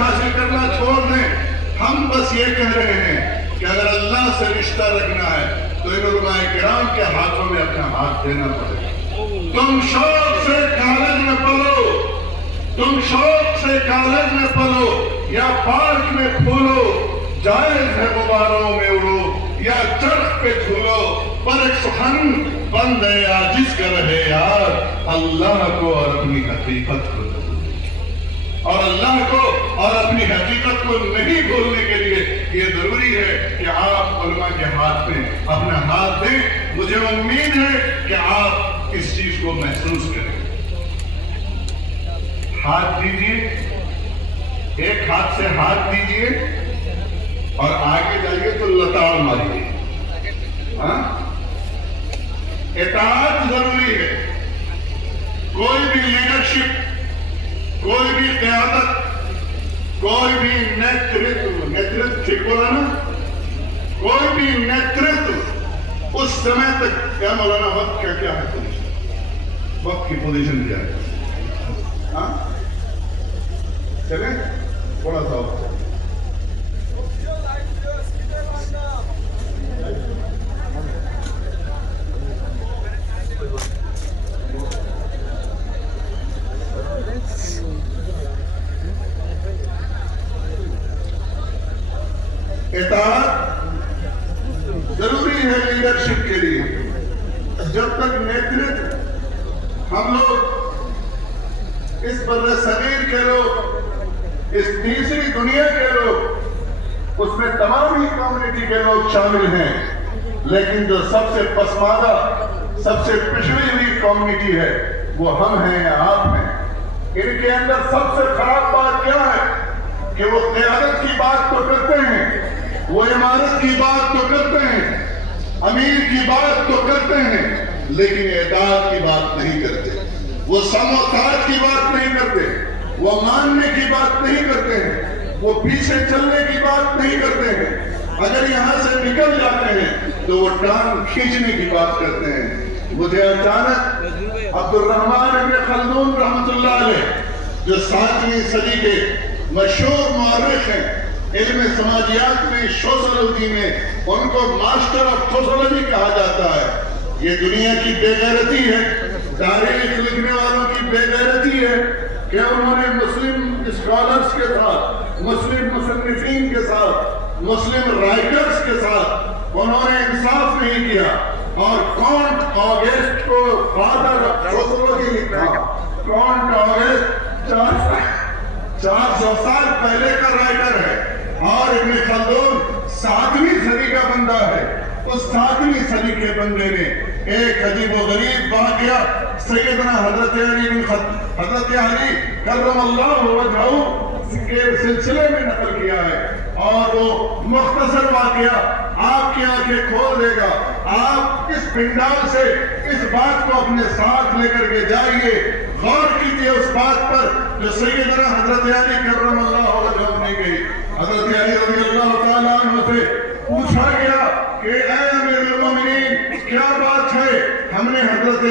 حاصل کرنا چھوڑ دیں. ہم بس یہ کہہ رہے ہیں کہ اگر اللہ سے رشتہ رکھنا ہے تو ان علماء کرام کے ہاتھوں میں اپنا ہاتھ دینا پڑے گا. تم شوق سے کالج میں پڑھو, تم شوق سے کالج میں پڑھو یا پارک میں پھولو, جائز ہے غباروں میں اڑو یا چرخ پہ جھولو, پر ایک سخن بند ہے عاجز کا رہے یار, اللہ کو اور اپنی حقیقت کو, اور اللہ کو اور اپنی حقیقت کو نہیں بھولنے کے لیے یہ ضروری ہے کہ آپ علماء کے ہاتھ میں اپنا ہاتھ دیں. مجھے امید ہے کہ آپ اس چیز کو محسوس کریں. ہاتھ دیجئے, ایک ہاتھ سے ہاتھ دیجئے اور آگے جائیے تو لتاڑ ماریے. اطاعت ضروری ہے. کوئی بھی لیڈرشپ, کوئی بھی قیادت, کوئی بھی نیترتو ٹھیک بولا نا, کوئی بھی نیترتو اس سمے تک, کیا مولانا وقت کیا ہے پوزیشن, وقت کی پوزیشن کیا ہے؟ چلیں تھوڑا سا اطاعت ضروری ہے لیڈرشپ کے لیے. جب تک نیترتو ہم لوگ اس بر صغیر کے لوگ, اس تیسری دنیا کے لوگ, اس میں تمام ہی کمیونٹی کے لوگ شامل ہیں, لیکن جو سب سے پسماندہ, سب سے پچھڑی ہوئی کمیونٹی ہے وہ ہم ہیں, آپ ہیں. ان کے اندر سب سے خراب بات کیا ہے کہ وہ قیادت کی بات تو کرتے ہیں, وہ عمارت کی بات تو کرتے ہیں, امیر کی بات تو کرتے ہیں, لیکن اطاعت کی بات نہیں کرتے. وہ سم و طاعت کی بات نہیں کرتے, وہ ماننے کی بات نہیں کرتے ہیں, وہ پیچھے چلنے کی بات نہیں کرتے ہیں. اگر یہاں سے نکل جاتے ہیں تو وہ ٹانگ کھینچنے کی بات کرتے ہیں. مجھے اچانک عبد الرحمن ابن خلدون رحمۃ اللہ علیہ, جو 7ویں صدی کے مشہور مورخ ہیں, علم سماجیات میں, سوشیولوجی میں, ان کو ماسٹر آف سوشیولوجی کہا جاتا ہے. یہ دنیا کی بے غیرتی ہے, تاریخ لکھنے والوں کی بے غیرتی ہے کہ انہوں نے مسلم اسکالرز کے ساتھ, مسلم مصنفین کے ساتھ, مسلم رائٹرز کے ساتھ انہوں نے انصاف نہیں کیا, اور کونٹ آگسٹ کو فادر آف سوشیولوجی لکھا. کونٹ آگسٹ 400 سال پہلے کا رائٹر ہے, اور ابن خلدون 7ویں صدی کا بندہ ہے. اس 7ویں صدی کے بندے نے ایک عجیب و غریب واقعہ سیدنا حضرت علی کرم اللہ وجہہ کے سلسلے میں نقل کیا ہے, اور وہ مختصر واقعہ آپ کی آنکھیں کھول دے گا. آپ اس پنڈال سے اس بات کو اپنے ساتھ لے کر کے جائیے, غور کیجیے اس بات پر جو سیدنا حضرت علی کرم اللہ وجہہ نے کہی. حضرت علی رضی اللہ تعالیٰ عنہ سے پوچھا گیا کہ اے امیر المومنین کیا بات ہے؟ ہم نے حضرت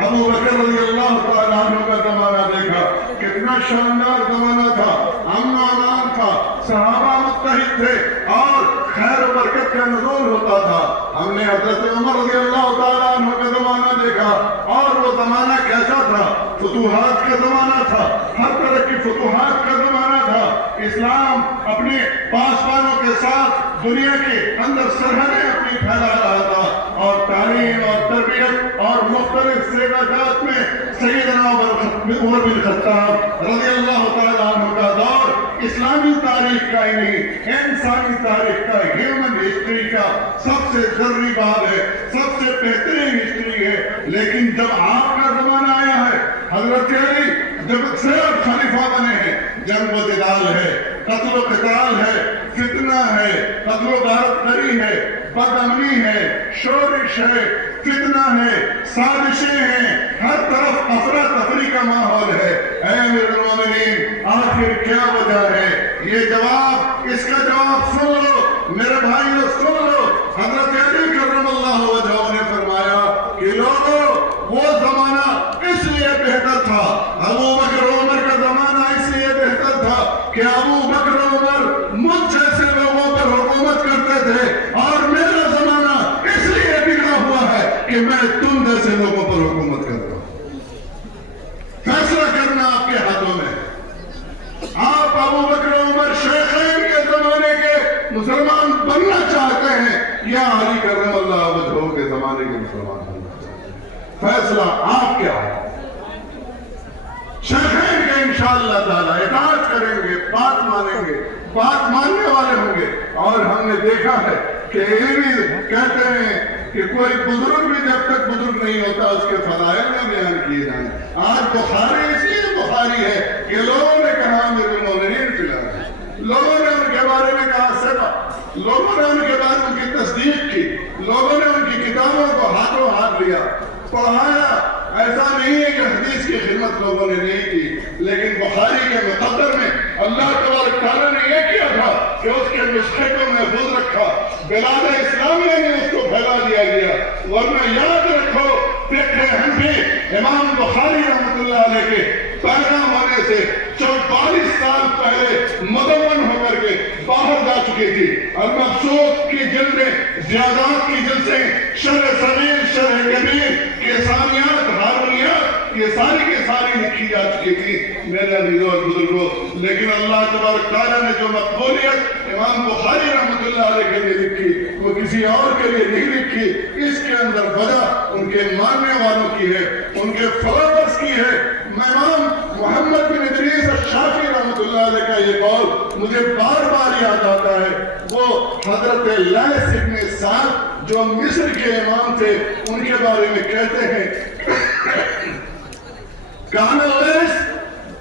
ابو بکر رضی اللہ تعالیٰ عنہ کا زمانہ دیکھا, کتنا شاندار زمانہ تھا, امن و امان تھا, صحابہ متحد تھے اور خیر و برکت کا نزول ہوتا تھا. ہم نے حضرت عمر رضی اللہ تعالیٰ عنہ کا زمانہ دیکھا, اور وہ زمانہ کیسا تھا؟ فتوحات کا زمانہ تھا, ہر طرح کی فتوحات کا زمانہ تھا. اسلام اپنے پاسبانوں کے ساتھ دنیا کے اندر سرحدیں اپنی پھیلا رہا تھا, اور تعلیم اور تربیت اور مختلف سیوا جات میں سیدنا عمر بن خطاب رضی اللہ تعالیٰ عنہ کا دور اسلامی تاریخ کا ہی نہیں, انسانی تاریخ کا, ہیومن ہسٹری کا سب سے ضروری بات ہے, سب سے بہترین ہسٹری ہے. لیکن جب آپ کا زمانہ آیا ہے, حضرت علی جب صرف خلیفہ بنے ہیں, جنگ و جدال ہے, قتل و قتال ہے, فتنہ ہے, قتل و غارت کری ہے, بد امنی ہے, شورش ہے, فتنہ ہے, سازشیں ہیں, ہر طرف افراتفری کا ماحول ہے. اے امیر المومنین آخر کیا وجہ ہے؟ یہ جواب, اس کا جواب سن لو میرے بھائیو, سن لو. حضرت علی کرم اللہ وجہہ نے فرمایا کہ لوگوں وہ زمانہ اس لیے بہتر تھا, ابو بکر عمر کا زمانہ اس لیے بہتر تھا کہ ابو بکر عمر مجھ جیسے لوگوں پر حکومت کرتے تھے اور میرا زمانہ اس لیے بگڑا ہوا ہے کہ میں تم جیسے لوگوں پر حکومت کرتا ہوں۔ فیصلہ کرنا آپ کے ہاتھوں میں۔ آپ ابو بکر عمر شیخین کے زمانے کے مسلمان بننا چاہتے ہیں یا علی کرم اللہ وجہہ کے زمانے کے مسلمان بننا چاہتے ہیں؟ فیصلہ آپ کیا ہے؟ شیخین کے انشاءاللہ تعالیٰ اطاعت کریں گے، بات مانیں گے، بات ماننے والے ہوں گے۔ اور ہم نے دیکھا ہے کہ یہ بھی کہتے ہیں کہ کوئی بزرگ بھی جب تک بزرگ نہیں ہوتا اس کے فضائل میں بیان کیے جائیں۔ آج بخاری اس لیے بخاری ہے کہ لوگوں نے کہا امیر المومنین فی الحال، لوگوں نے ان کے بارے میں کہا سبا، لوگوں نے ان کے بارے میں ان کی تصدیق کی، لوگوں نے ان کی کتابوں کو ہاتھوں ہاتھ لیا، پڑھایا۔ ایسا نہیں ہے کہ حدیث کی خدمت لوگوں نے نہیں کی، لیکن بخاری کے مقدر میں اللہ تبارک تعالیٰ نے یہ کیا تھا کہ اس کے نسخے کو محفوظ رکھا، بلاد اسلامیہ میں اس کو پھیلا دیا گیا۔ ورنہ یاد رکھو فقہ حنفی امام بخاری رحمۃ اللہ علیہ کے پیدا ہونے سے 44 سال پہلے مدون ہو کر کے باہر جا چکی تھی۔ المبسوط کی جلدیں، زیادات کی جلدیں، شرح صغیر، شرح کبیر، کسانیات، ہارونیات، یہ ساری کے ساری لکھی جا چکی تھی میرے عزیزوں اور بزرگوں۔ لیکن اللہ تبارک تعالیٰ نے جو مقبولیت امام بخاری رحمۃ اللہ علیہ کے لیے لکھی وہ کسی اور کے لیے نہیں لکھی۔ اس کے اندر وجہ ان کے ماننے والوں کی ہے، ان کے فالوورز کی ہے۔ امام محمد بن ادریس الشافعی رحمۃ اللہ علیہ کا یہ قول مجھے بار بار یاد آتا ہے۔ وہ حضرت لیث بن سعد جو مصر کے امام تھے ان کے بارے میں کہتے ہیں کان لیث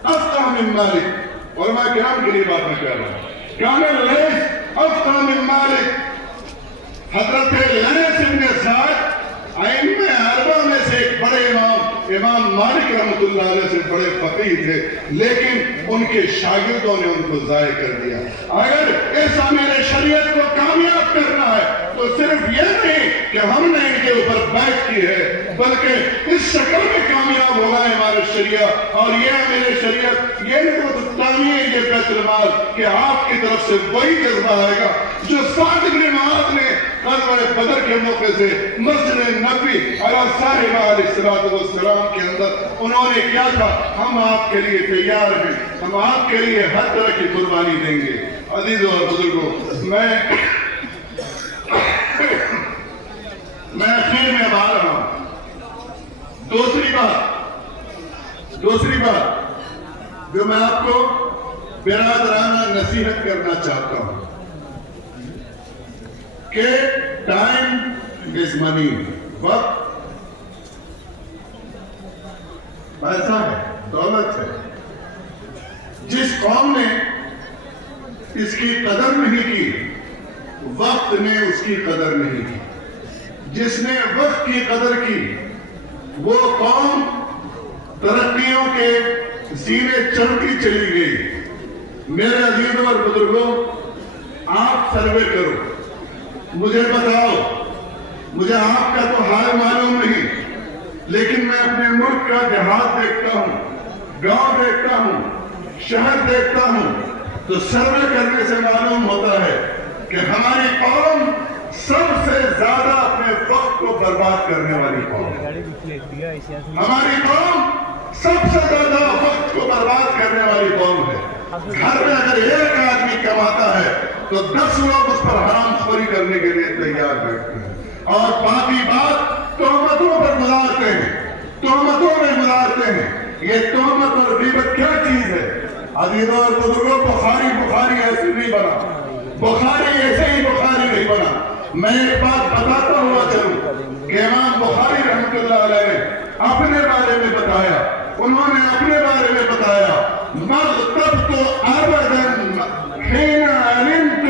افقہ من مالک، علماء کرام کے لیے بات میں کہہ رہا ہوں، کان لیث افقہ من مالک۔ حضرت لیث بن سعد ائمہ اربعہ میں سے ایک بڑے امام مالک رحمۃ اللہ علیہ سے بڑے فقیہ تھے، لیکن ان کے شاگردوں نے ان کو ضائع کر دیا۔ اگر اس امیر شریعت کو کامیاب کرنا ہے تو صرف یہ نہیں کہ ہم نے ان کے اوپر بیعت کی ہے، بلکہ اس شکل میں کامیاب ہوگا امیر شریعت۔ اور یہ امیر شریعت یہ نعمت تعمیر، یہ بیت المال کہ آپ کی طرف سے وہی جذبہ آئے گا جو سعد بن معاذ نے غزوہ بدر کے موقع سے مسجد نبوی علیہ صاحب علیہ السلام کے اندر انہوں نے کیا تھا، ہم آپ کے لیے تیار ہیں، ہم آپ کے لیے ہر طرح کی قربانی دیں گے۔ عزیزوں اور بزرگوں، میں اخیر میں اب آ رہا ہوں۔ دوسری بات جو میں آپ کو برادرانہ نصیحت کرنا چاہتا ہوں کہ ٹائم از منی، وقت پیسہ ہے، دولت ہے۔ جس قوم نے اس کی قدر نہیں کی وقت نے اس کی قدر نہیں کی۔ جس نے وقت کی قدر کی وہ قوم ترقیوں کے زینے چڑھتی چلی گئی۔ میرے عزیزوں اور بزرگوں، آپ سروے کرو، مجھے بتاؤ، مجھے آپ کا تو حال معلوم نہیں، لیکن میں اپنے ملک کا دیہات دیکھتا ہوں، گاؤں دیکھتا ہوں، شہر دیکھتا ہوں، تو سروے کرنے سے معلوم ہوتا ہے کہ ہماری قوم سب سے زیادہ اپنے وقت کو برباد کرنے والی قوم ہے۔ ہماری قوم سب سے زیادہ وقت کو برباد کرنے والی قوم ہے۔ گھر میں اگر ایک آدمی کماتا ہے تو 10 لوگ اس پر حرام خوری کرنے کے لیے تیار بیٹھتے ہیں، اور باقی بات تہمتوں پر گزارتے ہیں، تہمتوں میں گزارتے ہیں۔ یہ تہمت اور غیبت کیا چیز ہے؟ عزیزوں اور بزرگوں، بخاری ایسے نہیں بنا، بخاری ایسے ہی بخاری نہیں بنا۔ میں ایک بات بتاتا ہوا چلوں کہ امام بخاری رحمۃ اللہ علیہ نے اپنے بارے میں بتایا، انہوں نے اپنے بارے میں بتایا، مغتبت ابدا حین علمت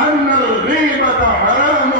ان الغیبت حرام،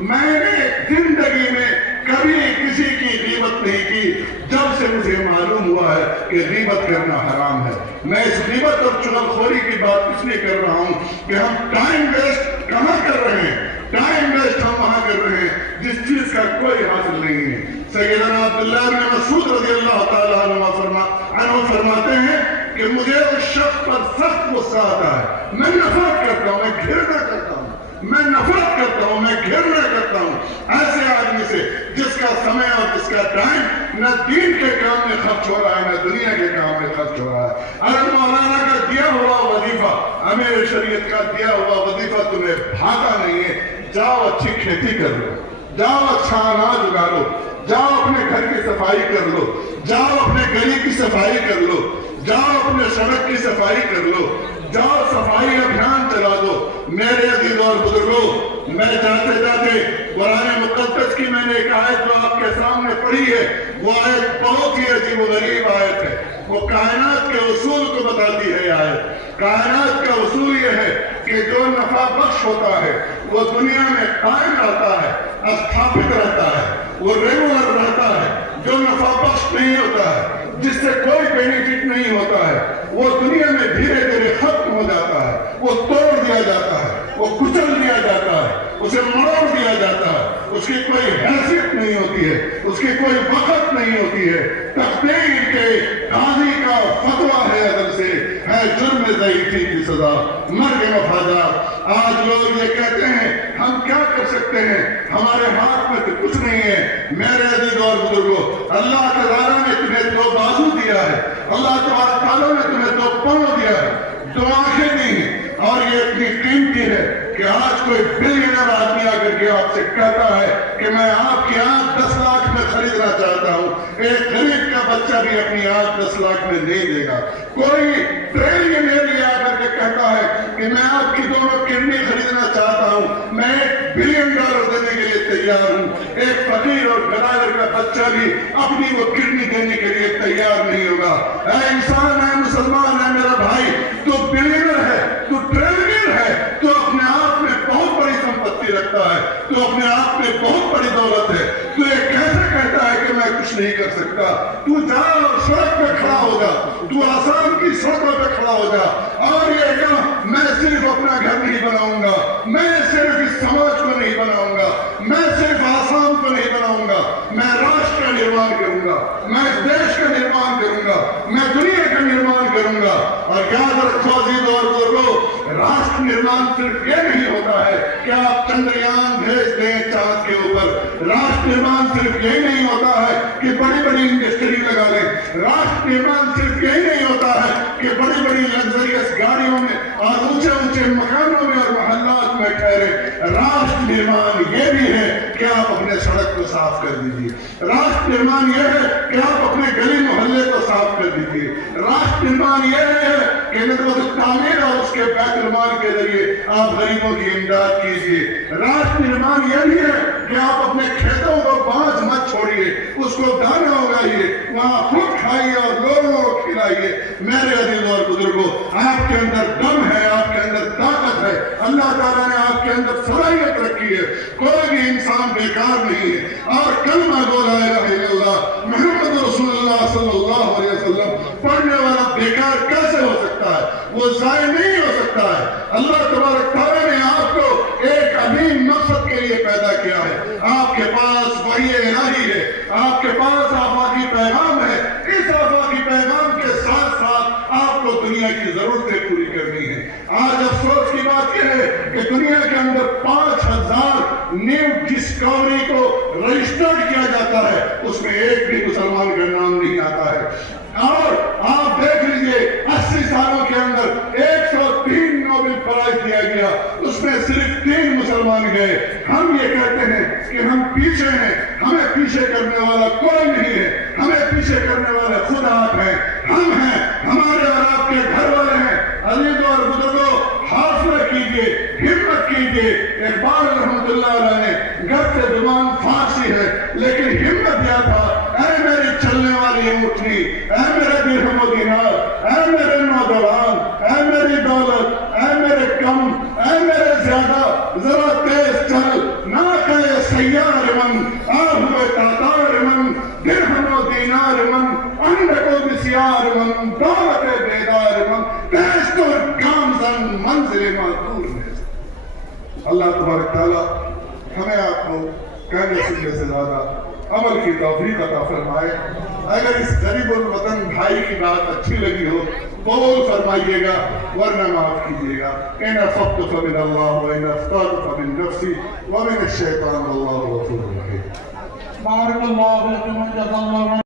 میں نے زندگی میں کبھی کسی کی غیبت نہیں کی جب سے مجھے معلوم ہوا ہے کہ غیبت کرنا حرام ہے۔ میں اس غیبت اور چغل خوری کی بات اس لیے کر رہا ہوں کہ ہم ٹائم ویسٹ کہاں کر رہے ہیں؟ ٹائم ویسٹ ہم وہاں کر رہے ہیں جس چیز کا کوئی حاصل نہیں ہے۔ سیدنا عبداللہ بن مسعود رضی اللہ تعالیٰ عنہ فرماتے ہیں کہ مجھے اس شخص پر سخت غصہ آتا ہے، میں نفرت کرتا ہوں، میں گھرنا کرتا ہوں، میں نفرت کرتا ہوں، میں گھرنا کرتا ہوں ایسے آدمی سے جس کا سمے اور جس کا ٹائم نہ دین کے کام میں خرچ ہو رہا ہے نہ دنیا کے کام میں خرچ ہو رہا ہے۔ اگر مولانا کا دیا ہوا وظیفہ، امیر شریعت کا دیا ہوا وظیفہ تمہیں بھاتا نہیں ہے، جاؤ اچھی کھیتی کر لو، جاؤ اچھا اناج اگا لو، جاؤ اپنے گھر کی صفائی کر لو، جاؤ اپنے گلی کی صفائی کر لو، جاؤ اپنے سڑک کی صفائی کر لو، جاؤ صفائی ابھیان چلا دو۔ میرے عزیز اور بزرگوں، میں جاتے جاتے قرآن مقدس کی میں نے ایک آیت جو آپ کے سامنے پڑھی ہے، وہ آیت بہت ہی عجیب و غریب آیت ہے، وہ کائنات کے اصول کو بتاتی ہے۔ آیت کائنات کا اصول یہ ہے کہ جو نفع بخش ہوتا ہے وہ دنیا میں قائم رہتا ہے، استھاپت رہتا ہے، وہ ریگولر رہتا ہے۔ جو نفع بخش نہیں ہوتا ہے، جس سے کوئی بینیفٹ نہیں ہوتا ہے، وہ دنیا میں دھیرے دھیرے ختم ہو جاتا ہے، وہ توڑ دیا جاتا ہے، وہ کچل دیا جاتا ہے، اسے مروڑ دیا جاتا ہے، اس کی کوئی حیثیت نہیں ہوتی ہے، اس کی کوئی وقت نہیں ہوتی ہے۔ تقدیر کے قاضی کا فتویٰ ہے عدل سے، ہے جرم ضعیفی کی سزا، مرگ مفادات۔ آج لوگ یہ کہتے ہیں ہم کیا کر سکتے ہیں، ہمارے ہاتھ میں تو کچھ نہیں ہے۔ میرے عزیز اور بزرگوں، اللہ تعالیٰ نے تمہیں دو بازو دیا ہے، اللہ تعالیٰ نے تمہیں دو پاؤں دیا ہے، دو آنکھیں دی ہیں، اور یہ اتنی قیمتی ہے کہ آج کوئی بلینئر آدمی آ کر کے آپ سے کہتا ہے کہ میں آپ کی آنکھ 10 لاکھ میں خریدنا چاہتا ہوں، ایک غریب کا بچہ بھی اپنی آنکھ 10 لاکھ میں نہیں دے گا۔ کوئی ٹریلینئر آ کر کے کہتا ہے کہ میں آپ کی دونوں کڈنی خریدنا چاہتا ہوں، میں $1 بلین دینے کے لیے تیار ہوں۔ ایک فقیر اور گداگر کا بچہ بھی اپنی وہ کڈنی دینے کے لیے تیار نہیں ہوگا۔ اے انسان، اے مسلمان، اے میرا بھائی، تو بلینئر ہے، تو ٹریلینئر ہے، تو اپنے آپ میں بہت بڑی سمپتی رکھتا ہے، تو اپنے آپ میں بہت بڑی دولت ہے، تو یہ کیسے کہتا ہے کہ میں کچھ نہیں کر سکتا؟ تو جا اور سڑک پہ کھڑا ہو جا، تو آسام کی سڑکوں پہ کھڑا ہو جا اور یہ کہا میں صرف اپنا گھر نہیں بناؤں گا، میں صرف اس سماج کو نہیں بناؤں گا، میں صرف آسام کو نہیں بناؤں گا، میں راشٹر کا نرمان کروں گا، میں دیش کا نرمان کروں گا، میں دنیا کا نرمان کروں گا۔ اور یاد رکھو عزیز اور بزرگوں، راشٹر نرمان صرف یہ نہیں ہوتا ہے کہ آپ چندریان بھیج دیں چاند کے اوپر، راشٹر نرمان صرف یہی نہیں ہوتا ہے کہ بڑی بڑی انڈسٹری لگا لیں، راشٹر نرمان صرف یہی نہیں ہوتا ہے کہ بڑی بڑی لگژریس گاڑیوں میں اور اونچے اونچے مکانوں میں اور محلات میں ٹھہرے۔ راشٹر نرمان یہ بھی ہے کہ آپ اپنے سڑک کو صاف کر دیجیے، راشٹر نرمان یہ ہے کہ آپ اپنے گلی محلے کو صاف کر دیجیے، راشٹر نرمان یہ ہے کہ ندوۃ التعمیر اور اس کے بیت المال کے ذریعے آپ غریبوں کی امداد کیجیے، راشٹر نرمان یہ بھی ہے کہ آپ اپنے کھیتوں کو بانجھ مت چھوڑیے، اس کو دانا اگائیے، وہاں خود کھائیے اور لوگوں کو کھلائیے۔ میرے عزیز اور بزرگوں، آپ کے اندر دم ہے، آپ کے اندر طاقت ہے، اللہ تعالیٰ نے آپ کے اندر صلاحیت رکھی ہے، کوئی بھی انسان بیکار نہیں ہے۔ اور کلمہ گو لا الہ الا اللہ محمد رسول اللہ صلی اللہ علیہ وسلم پڑھنے والا بیکار کیسے ہو سکتا ہے؟ وہ ضائع نہیں ہو سکتا ہے۔ اللہ تبارک تعالیٰ نے آپ کو ایک عظیم مقصد کے لیے پیدا کیا ہے، آپ کے پاس وحی الہی ہے، آپ کے پاس آفاقی پیغام ہے، اس آفاقی پیغام کے ساتھ ساتھ آپ کو دنیا کی ضرورتیں پوری کرنی ہے۔ آج افسوس کی بات یہ ہے کہ دنیا کے اندر 5000 نیو ڈسکوری کو رجسٹرڈ کیا جاتا ہے، اس میں ایک بھی مسلمان کا نام نہیں آتا ہے۔ اور آپ دیکھ لیجئے 80 سالوں کے اندر 103 نوبل پرائز دیا گیا، اس میں صرف 3 مسلمان گئے۔ ہم یہ کہتے ہیں کہ ہم پیچھے ہیں، ہمیں پیچھے کرنے والا کوئی نہیں ہے، ہمیں پیچھے کرنے والے خود آپ ہیں، ہم ہیں، ہمارے اور آپ کے گھر والے ہیں۔ عزیزوں اور بزرگوں، حوصلہ کیجئے، ہمت کیجئے۔ اقبال رحمۃ اللہ علیہ نے گرچہ زبان فارسی ہے لیکن ہمت دیا تھا، اے میری چلنے والی اونٹنی، اے میرے درہم و دینار، اے میرے نوجوان، اے میری دولت، اے میرے کم، اے میرے زیادہ، ذرا تیز چل، ناقہ سیار من، آہو تاتار من، درہم و دینار من، اندک و بسیار من، دولت بیدار من، تیز تو کام زن منزل معذور میں۔ اللہ تبارک تعالیٰ ہمیں آپ کو کہنے سے زیادہ عمل کی توفیق عطا فرمائے. اگر اس غریب الوطن بھائی کی بات اچھی لگی ہو قبول فرمائیے گا ورنہ معاف کیجیے گا. ان اخطأت فمن اللہ وان اخطأت فمن نفسی ومن الشیطان واللہ غفور رحیم. بارک اللہ فیکم و جزا اللہ